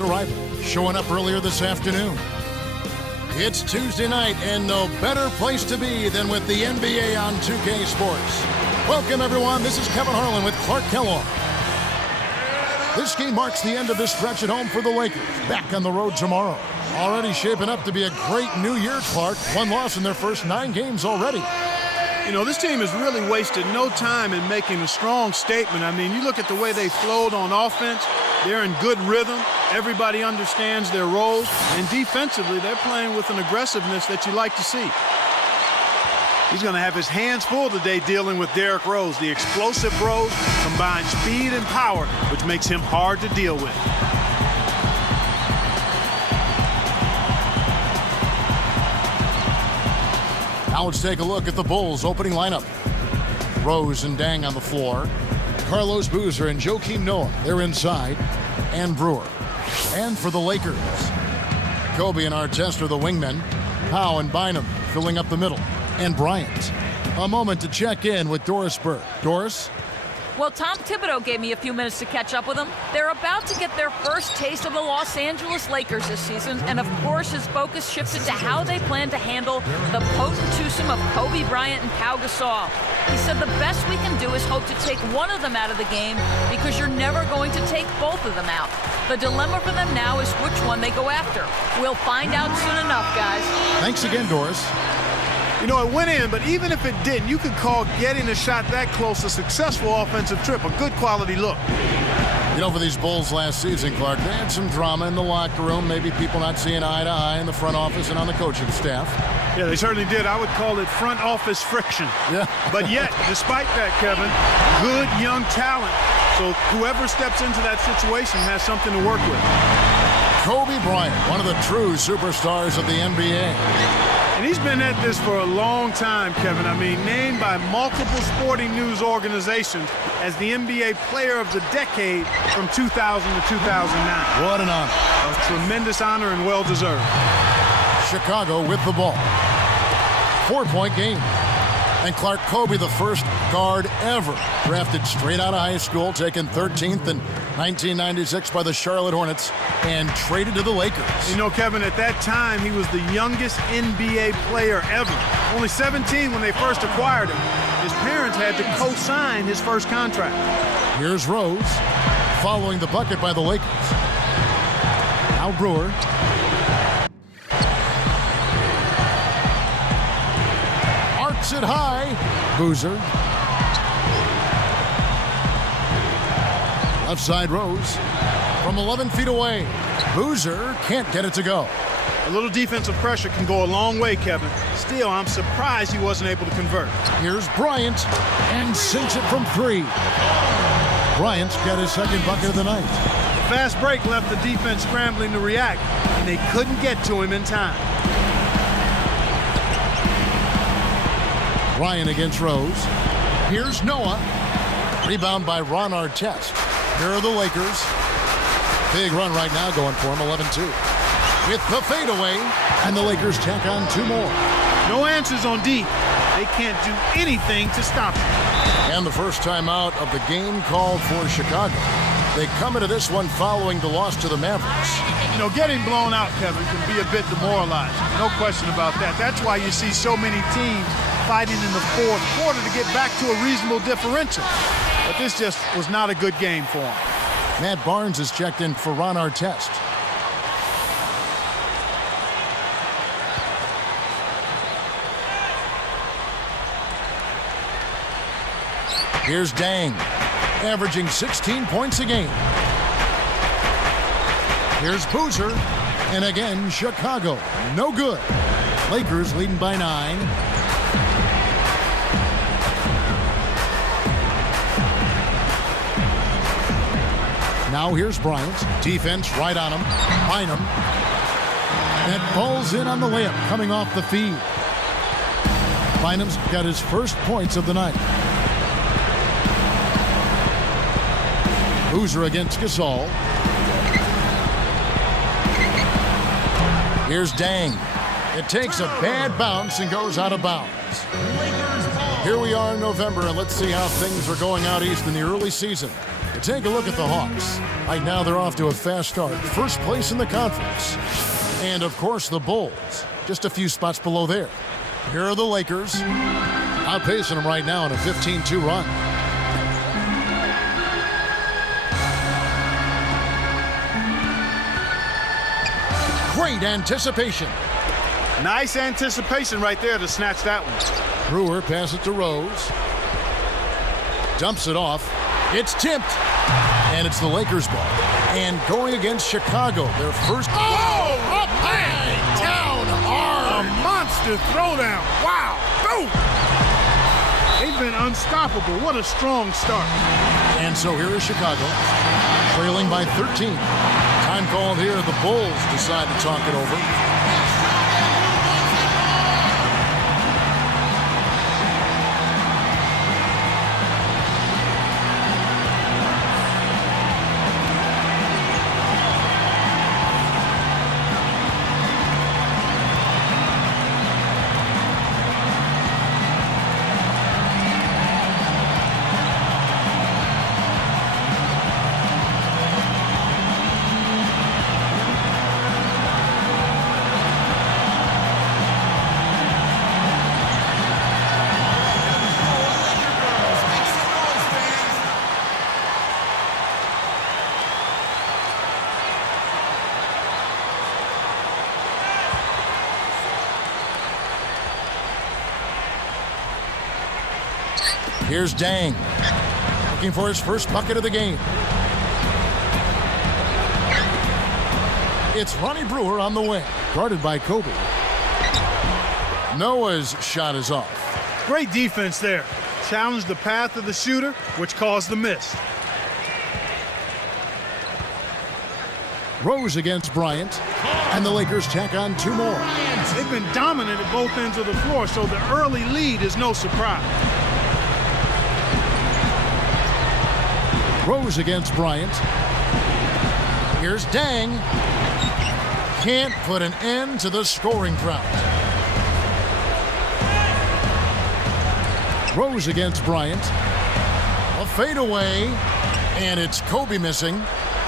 Arrival showing up earlier this afternoon. It's Tuesday night, and no better place to be than with the NBA on 2K Sports. Welcome, everyone. This is Kevin Harlan with Clark Kellogg. This game marks the end of this stretch at home for the Lakers. Back on the road tomorrow. Already shaping up to be a great new year, Clark. One loss in their first 9 games already. You know, this team has really wasted no time in making a strong statement. I mean, you look at the way they flowed on offense. They're in good rhythm. Everybody understands their roles. And defensively, they're playing with an aggressiveness that you like to see. He's going to have his hands full today dealing with Derrick Rose. The explosive Rose combines speed and power, which makes him hard to deal with. Now let's take a look at the Bulls' opening lineup. Rose and Dang on the floor. Carlos Boozer and Joakim Noah, they're inside. And Brewer. And for the Lakers, Kobe and Artest are the wingmen. Powell and Bynum filling up the middle. And Bryant. A moment to check in with Doris Burke. Doris? Well, Tom Thibodeau gave me a few minutes to catch up with them. They're about to get their first taste of the Los Angeles Lakers this season, and of course his focus shifted to how they plan to handle the potent twosome of Kobe Bryant and Pau Gasol. He said the best we can do is hope to take one of them out of the game because you're never going to take both of them out. The dilemma for them now is which one they go after. We'll find out soon enough, guys. Thanks again, Doris. You know, it went in, but even if it didn't, you could call getting a shot that close a successful offensive trip, a good quality look. You know, for these Bulls last season, Clark, they had some drama in the locker room, maybe people not seeing eye to eye in the front office and on the coaching staff. Yeah, they certainly did. I would call it front office friction. Yeah. But yet, despite that, Kevin, good young talent. So whoever steps into that situation has something to work with. Kobe Bryant, one of the true superstars of the NBA. And he's been at this for a long time, Kevin. I mean, named by multiple sporting news organizations as the NBA Player of the Decade from 2000 to 2009. What an honor. A tremendous honor and well-deserved. Chicago with the ball. 4-point game. And Clark, Kobe, the first guard ever drafted straight out of high school, taken 13th in 1996 by the Charlotte Hornets and traded to the Lakers. You know, Kevin, at that time, he was the youngest NBA player ever. Only 17 when they first acquired him. His parents had to co-sign his first contract. Here's Rose, following the bucket by the Lakers. Now Brewer. Arcs it high. Boozer. Left side Rose. From 11 feet away. Boozer can't get it to go. A little defensive pressure can go a long way, Kevin. Still, I'm surprised he wasn't able to convert. Here's Bryant, and sinks it from 3. Bryant's got his second bucket of the night. The fast break left the defense scrambling to react, and they couldn't get to him in time. Bryant against Rose. Here's Noah. Rebound by Ron Artest. Here are the Lakers. Big run right now going for him, 11-2. With the fadeaway, and the Lakers tack on 2 more. No answers on D. They can't do anything to stop him. And the first time out of the game called for Chicago. They come into this one following the loss to the Mavericks. You know, getting blown out, Kevin, can be a bit demoralizing. No question about that. That's why you see so many teams fighting in the fourth quarter to get back to a reasonable differential. But this just was not a good game for him. Matt Barnes is checked in for Ron Artest. Here's Dang, averaging 16 points a game. Here's Boozer, and again, Chicago, no good. Lakers leading by 9. Now here's Bryant. Defense right on him. Bynum. That ball's in on the layup, coming off the feed. Bynum's got his first points of the night. Boozer against Gasol. Here's Dang. It takes a bad bounce and goes out of bounds. Here we are in November, and let's see how things are going out east in the early season. Take a look at the Hawks. Right now they're off to a fast start. First place in the conference. And of course the Bulls. Just a few spots below there. Here are the Lakers. Outpacing them right now in a 15-2 run. Great anticipation. Nice anticipation right there to snatch that one. Brewer passes it to Rose. Dumps it off. It's tipped. And it's the Lakers' ball. And going against Chicago, their first... Oh! Up high! Down hard! A monster throwdown. Wow! Boom! They've been unstoppable. What a strong start. And so here is Chicago, trailing by 13. Time called here. The Bulls decide to talk it over. Here's Dang, looking for his first bucket of the game. It's Ronnie Brewer on the wing, guarded by Kobe. Noah's shot is off. Great defense there. Challenged the path of the shooter, which caused the miss. Rose against Bryant, and the Lakers tack on two more. They've been dominant at both ends of the floor, so the early lead is no surprise. Rose against Bryant. Here's Dang. Can't put an end to the scoring drought. Rose against Bryant. A fadeaway, and it's Kobe missing.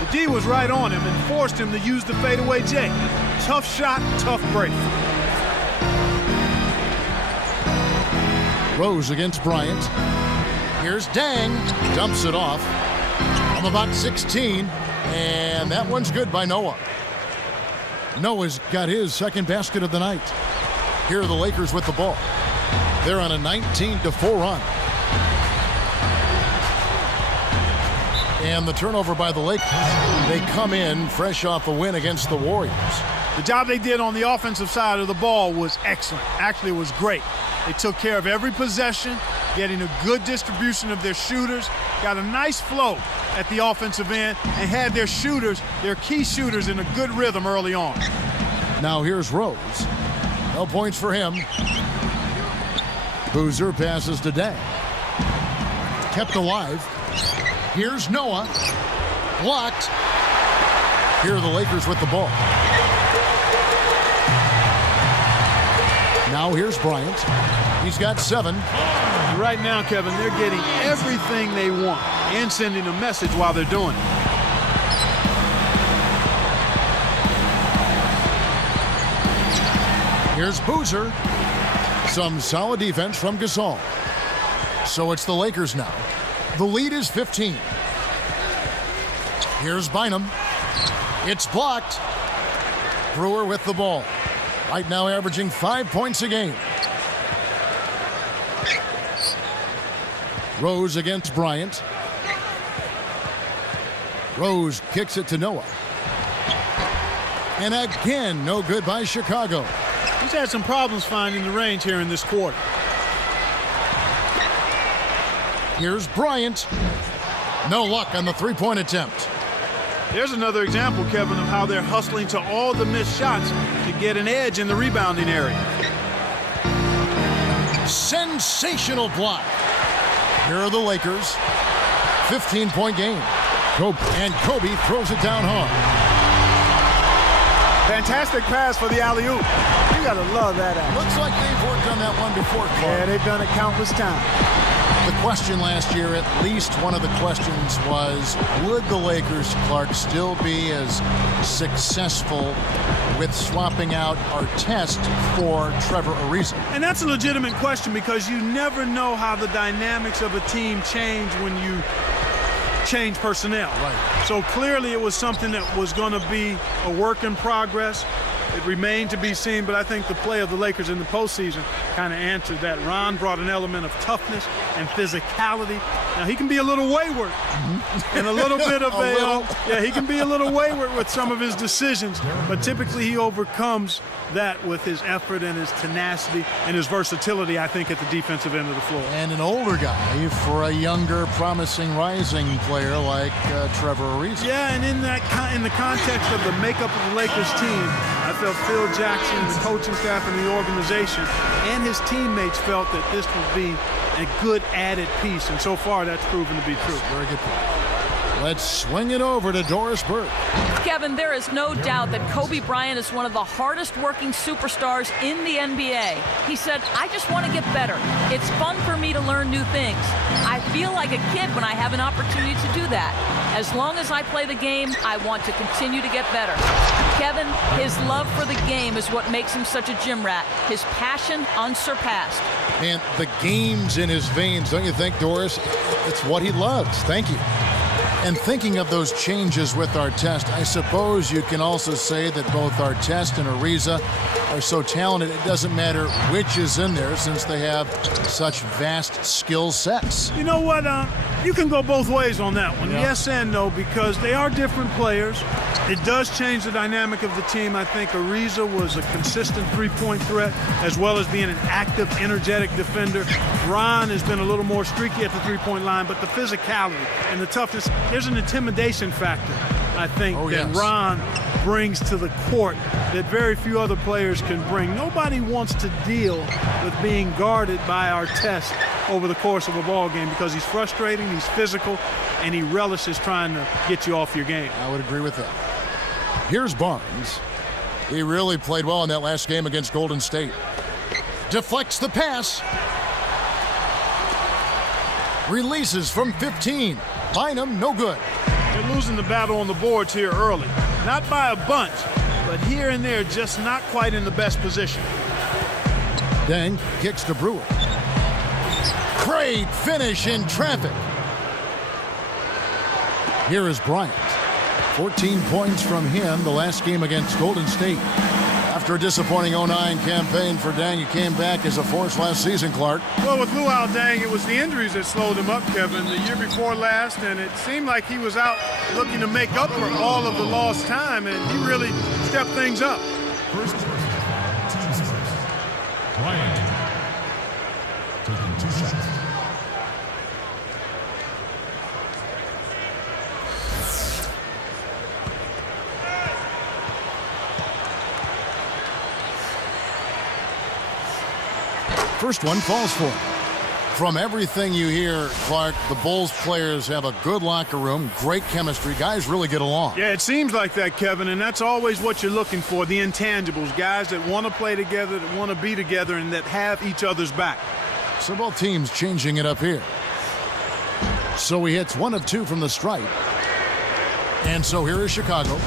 The D was right on him and forced him to use the fadeaway J. Tough shot, tough break. Rose against Bryant. Here's Dang. Dumps it off. From about 16, and that one's good by Noah. Noah's got his second basket of the night. Here are the Lakers with the ball. They're on a 19-4 run. And the turnover by the Lakers. They come in fresh off a win against the Warriors. The job they did on the offensive side of the ball was excellent. Actually, it was great. They took care of every possession, getting a good distribution of their shooters, got a nice flow at the offensive end, and had their shooters, their key shooters, in a good rhythm early on. Now here's Rose. No points for him. Boozer passes to Day. Kept alive. Here's Noah. Blocked. Here are the Lakers with the ball. Now here's Bryant. He's got 7. Right now, Kevin, they're getting everything they want and sending a message while they're doing it. Here's Boozer. Some solid defense from Gasol. So it's the Lakers now. The lead is 15. Here's Bynum. It's blocked. Brewer with the ball. Right now averaging 5 points a game. Rose against Bryant. Rose kicks it to Noah. And again, no good by Chicago. He's had some problems finding the range here in this quarter. Here's Bryant. No luck on the three-point attempt. There's another example, Kevin, of how they're hustling to all the missed shots to get an edge in the rebounding area. Sensational block. Here are the Lakers. 15-point game. And Kobe throws it down hard. Fantastic pass for the alley-oop. You gotta love that action. Looks like they've worked on that one before, Clark. Yeah, they've done it countless times. The question last year, at least one of the questions was, would the Lakers, Clark, still be as successful with swapping out Artest for Trevor Ariza? And that's a legitimate question because you never know how the dynamics of a team change when you change personnel. Right. So clearly it was something that was going to be a work in progress. It remained to be seen, but I think the play of the Lakers in the postseason kind of answered that. Ron brought an element of toughness and physicality. Now, he can be a little wayward and a little bit of he can be a little wayward with some of his decisions, but typically he overcomes that with his effort and his tenacity and his versatility, I think, at the defensive end of the floor. And an older guy for a younger, promising, rising player like Trevor Ariza. Yeah, and in the context of the makeup of the Lakers team, I felt Phil Jackson, the coaching staff, and the organization, and his teammates felt that this would be a good added piece, and so far that's proven to be true. Very good point. Let's swing it over to Doris Burke. Kevin, there is no doubt that Kobe Bryant is one of the hardest working superstars in the NBA. He said, I just want to get better. It's fun for me to learn new things. I feel like a kid when I have an opportunity to do that. As long as I play the game, I want to continue to get better. Kevin, his love for the game is what makes him such a gym rat. His passion unsurpassed. And the game's in his veins, don't you think, Doris? It's what he loves. Thank you. And thinking of those changes with Artest, I suppose you can also say that both Artest and Ariza are so talented, it doesn't matter which is in there since they have such vast skill sets. You know what? You can go both ways on that one. Yeah. Yes and no, because they are different players. It does change the dynamic of the team. I think Ariza was a consistent three-point threat as well as being an active, energetic defender. Ron has been a little more streaky at the three-point line, but the physicality and the toughness, there's an intimidation factor, I think, that Ron brings to the court that very few other players can bring. Nobody wants to deal with being guarded by Artest over the course of a ball game because he's frustrating, he's physical, and he relishes trying to get you off your game. I would agree with that. Here's Barnes. He really played well in that last game against Golden State. Deflects the pass. Releases from 15. Bynum, no good. They're losing the battle on the boards here early. Not by a bunch, but here and there, just not quite in the best position. Deng kicks to Brewer. Great finish in traffic. Here is Bryant. 14 points from him the last game against Golden State. After a disappointing 09 campaign for Deng, he came back as a force last season, Clark. Well, with Luol Deng, it was the injuries that slowed him up, Kevin, the year before last, and it seemed like he was out looking to make up for all of the lost time, and he really stepped things up. First, Bryant taking 2 shots. First one falls for him. From everything you hear, Clark, the Bulls players have a good locker room, great chemistry. Guys really get along. Yeah, it seems like that, Kevin, and that's always what you're looking for, the intangibles, guys that want to play together, that want to be together, and that have each other's back. So both teams changing it up here. So he hits 1 of 2 from the stripe. And so here is Chicago.